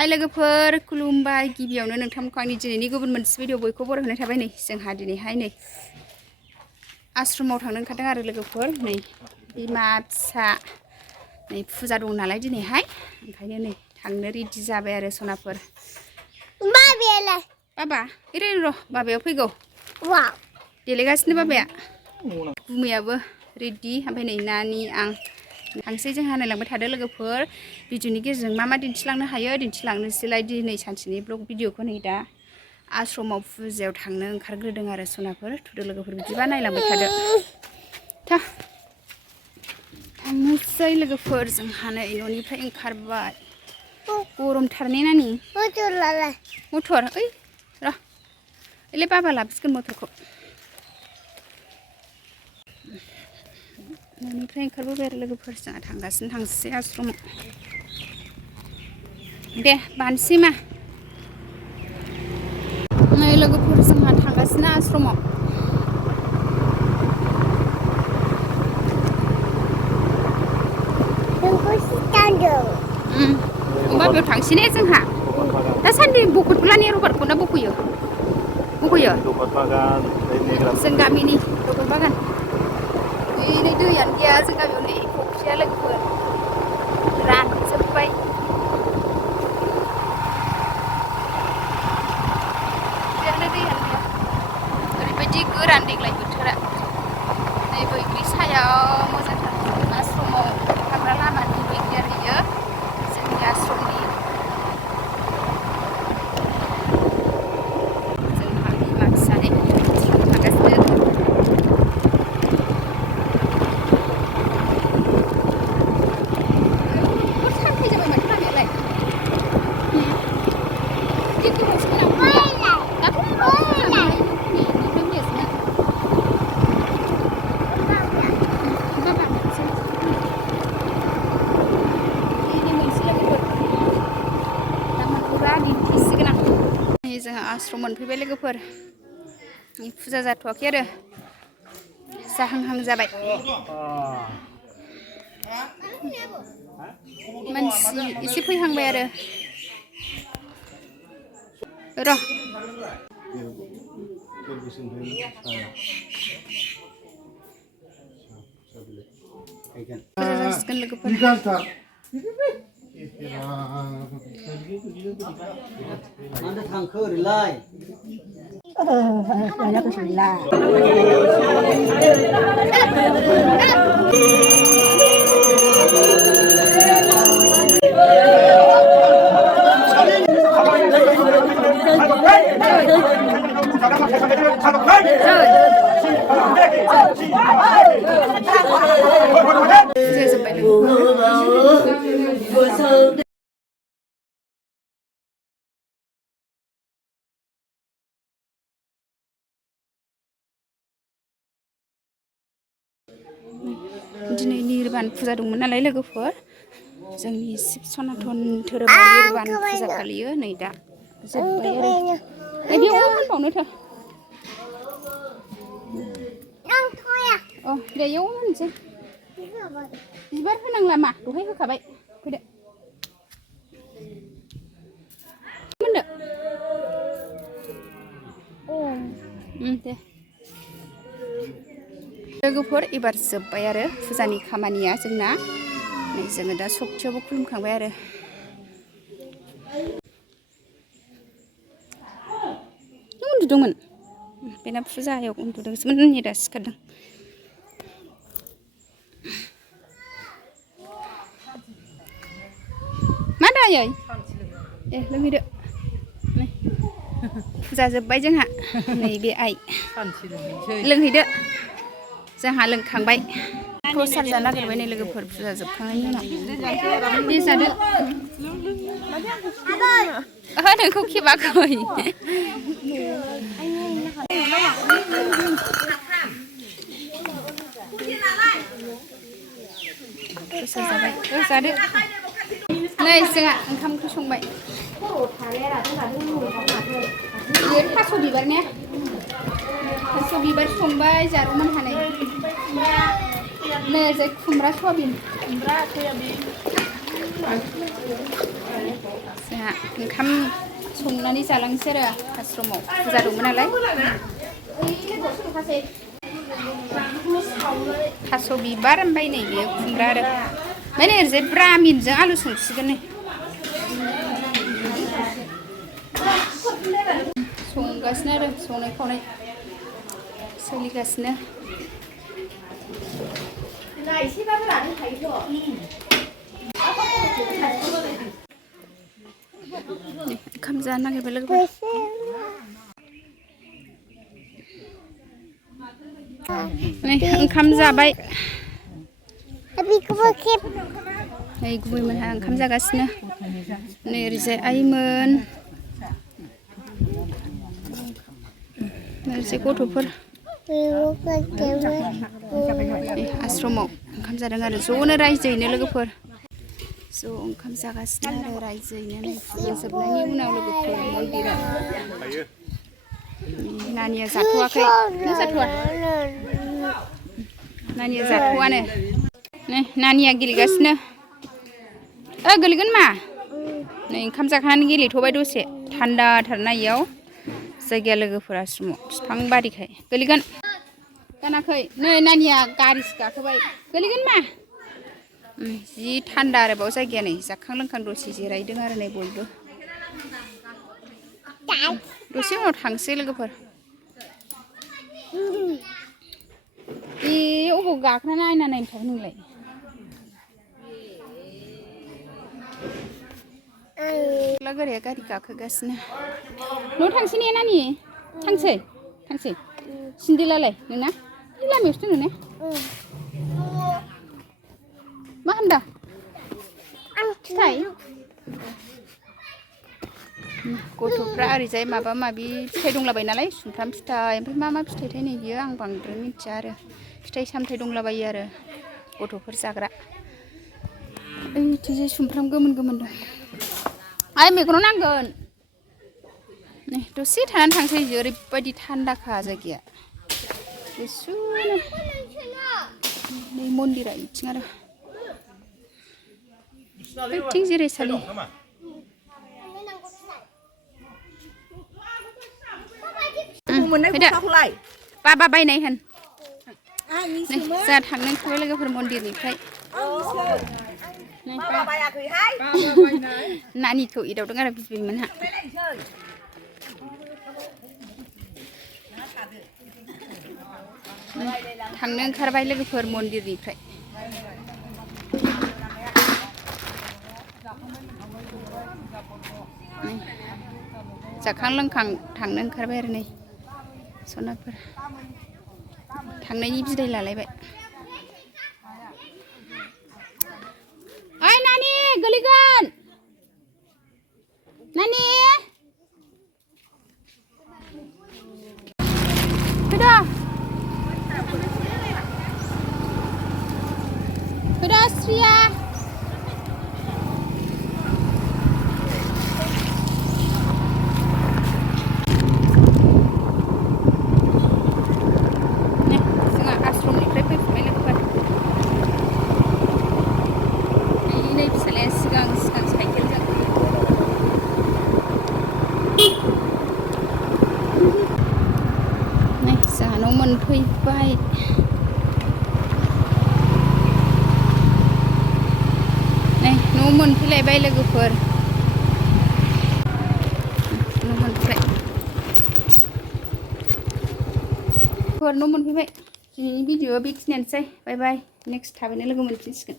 हाय लोगोफोर खुलुमबाय गिबियावनो नोंथांमोनखौ आंनि दिनैनि गुबुन मोनसे भिडिअ बयखौ बरायहरनाय थाबाय नै जोंहा दिनैहाय नै आश्रमाव थांनो ओंखारदों आरो लोगोफोर नै बिमा फिसा नै फुजा दं नालाय दिनैहाय ओंखायनो नै थांनो रेडि जाबाय आरो सनाफोर बाबायालाय बाबा ओरैनो र' बाबाया फैगौ वाव देलायगासिनो बाबाया गुमैयाबो रेडि ओमफ्राय नै नानि आं थांसै जोंहा नायलांबाय थादो लोगोफोर भिडिअनि गेजेरजों मा दिन्थिलांनो हायो दिन्थिलांनोसैलाय दिनै सानसेनि ब्लग भिडिअखौ नै दा आश्रमाव फुजायाव थांनो ओंखारग्रोदों आरो सनाफोर थुदो लोगोफोर बिदिबा नायलांबाय थादो थांनोसै लोगोफोर जोंहा नै न'निफ्राय ओंखारबाय गरमथारने नानि मटर ओइ र' ओइलाय बाबा लाबोसिगोन मटरखौ न'निफ्राय ओंखारबोबाय आरो लोगोफोर जोंहा थांगासिनो थांसै आश्रमाव दे बानसै मा नै लोगोफोर जोंहा थांगासिनो आश्रमाव बाबायाव थांसै ने जोंहा दासान्दि बखरखौलानि रबारखौना बख'यो जों गामिनि रबार बागान नै दैयानो गैया जों गामियाव नै फख्रिया लोगोफोर रानजोब्बाय दैयानो गैया ओरैबायदि गोरान देग्लाय बोथोरा नै बैग्रि सायाव मोजांथार आश्रमाव थांग्रा लामानि बैग्रि आरो इयो जोंनि आश्रमनि जोंहा बिमा फिसानि थांगासिनो जोंहा आश्रम मोनफैबाय लोगोफोर फुजा जाथ'वाखै आरो जाहांहां जाबाय मानसि एसे फैहांबाय आरो र' फुजा जासिगोन लोगोफोर मानो थांखो ओरैलाय दिनै निर्बान फुजा दंमोन नालाय लोगोफोर जोंनि शिब सनातन धोरोमाव निर्बान फुजा फालियो नै दा जोब्बाय आरो बेयाव होनबावनोथ' अ दे इयाव होनसै बिबार होनांला मा दहाय होखाबाय फैदो मोनदो दे लोगोफोर एबार जोब्बाय आरो फुजानि खामानिया जोंना नै जोङो दा सप्तायावबो खुलुमखांबाय आरो नों उन्दुदोंमोन बेना फुजायाव उन्दुदोंसोमोन नै दा सिखारदों मा दायै दे लोंहैदो नै फुजा जोब्बाय जोंहा नैबे आइ लोंहैदो जोंहा लोंखांबाय प्रसाद जानो नागिरबाय नै लोगोफोर फुजा जोबखांनायनि उनाव दे जादो ओहो नोंखौ खेबाखै प्रसाद जाबाय जादो नै जोंहा ओंखाम ओंख्रि संबाय बेयो थास' बिबार ने थास' बिबार संबाय जारुमोन हानाय नै जे खुमब्रा सयाबिन जोंहा ओंखाम संनानै जालांसै आरो आश्रमाव फुजा दंमोन नालाय थास' बिबार ओमफ्राय नै बेयो खुमब्रा आरो ओमफ्राय नै ओरैजाय ब्रामिनजों आलु संसिगोन नै संगासिनो आरो संनाय खावनाय सोलिगासिनो ओंखाम जानो नागिरबाय लोगोफोर नै ओंखाम जाबाय नै गुबैमोनहा ओंखाम जागासिनो नै ओरैजाय आइमोन ओरैजाय गथ'फोर आश्रमाव ओंखाम जादों आरो ज'नो रायजोयैनो लोगोफोर ज' ओंखाम जागासिनो आरो रायजोयैनो नै फुजा जोबनायनि उनाव लोगोफोर मन्दिराव नानिया जाथ'वाखै ना जाथ'वा नानिया जाथ'वानो नै नानिया गेलेगासिनो गोलैगोन मा नै ओंखाम जाखांनानै गेलेथ'बाय दसे थान्दाथार ना इयाव जायगाया लोगोफोर आश्रमाव बिफां बारिखाय गोलैगोन गानाखै नै नानिया गारिसो गाखोबाय गोलैगोन मा जि थान्दा आरो बाव जायगाया नै जाखां लोंखां दसे जिरायदों आरो नै बयबो दसे उनाव थांसै लोगोफोर ए अबाव गाखोना नायना नायनो थागोन नोंलाय लोगोरिया गारि गाखोगासिनो न' थांसै ने नानि थांसै सिन्देलालाय नोंना लामायावसो दङ ने मा होनदों फिथाइ गथ'फ्रा ओरैजाय माबा माबि फिथाइ दंलाबायो नालाय सुमफ्राम फिथाइ ओमफ्राय मा फिथाइथाय नै बियो आं बांद्राय मिथिया आरो फिथाइ सामथाइ दंलाबायो आरो गथ'फोर जाग्रा ओइथिंजाय सुमफ्राम गोमोन दं आइ मेगनाव नांगोन नै दसे थानानै थांसै ओरैबायदि थान्दाखा जायगाया गुसुनो नै मन्दिरा इथिं आरो बैथिं जिरायसालि बाबा बायनाय होन जा थांनो ओंखारबाय लोगोफोर मन्दिरनिफ्राय नानिखौ एदावदों आरो बिबैमोनहा थांनो ओंखारबाय लोगोफोर मन्दिरनिफ्राय जाखां लोंखां थांनो ओंखारबाय आरो नै सनाफोर थांनायनि बिदाय लालायबाय ओइ नानि गोलैगोन नानि फैदा श्रिया जाहानाव मोनफैबाय नै न' मोनफैलायबाय लोगोफोर न' मोनफैबाय दिनैनि भिडिअआ बेखिनियानोसै बाय बाय नेक्स्ट थाबैनो लोगो मोनफिनसिगोन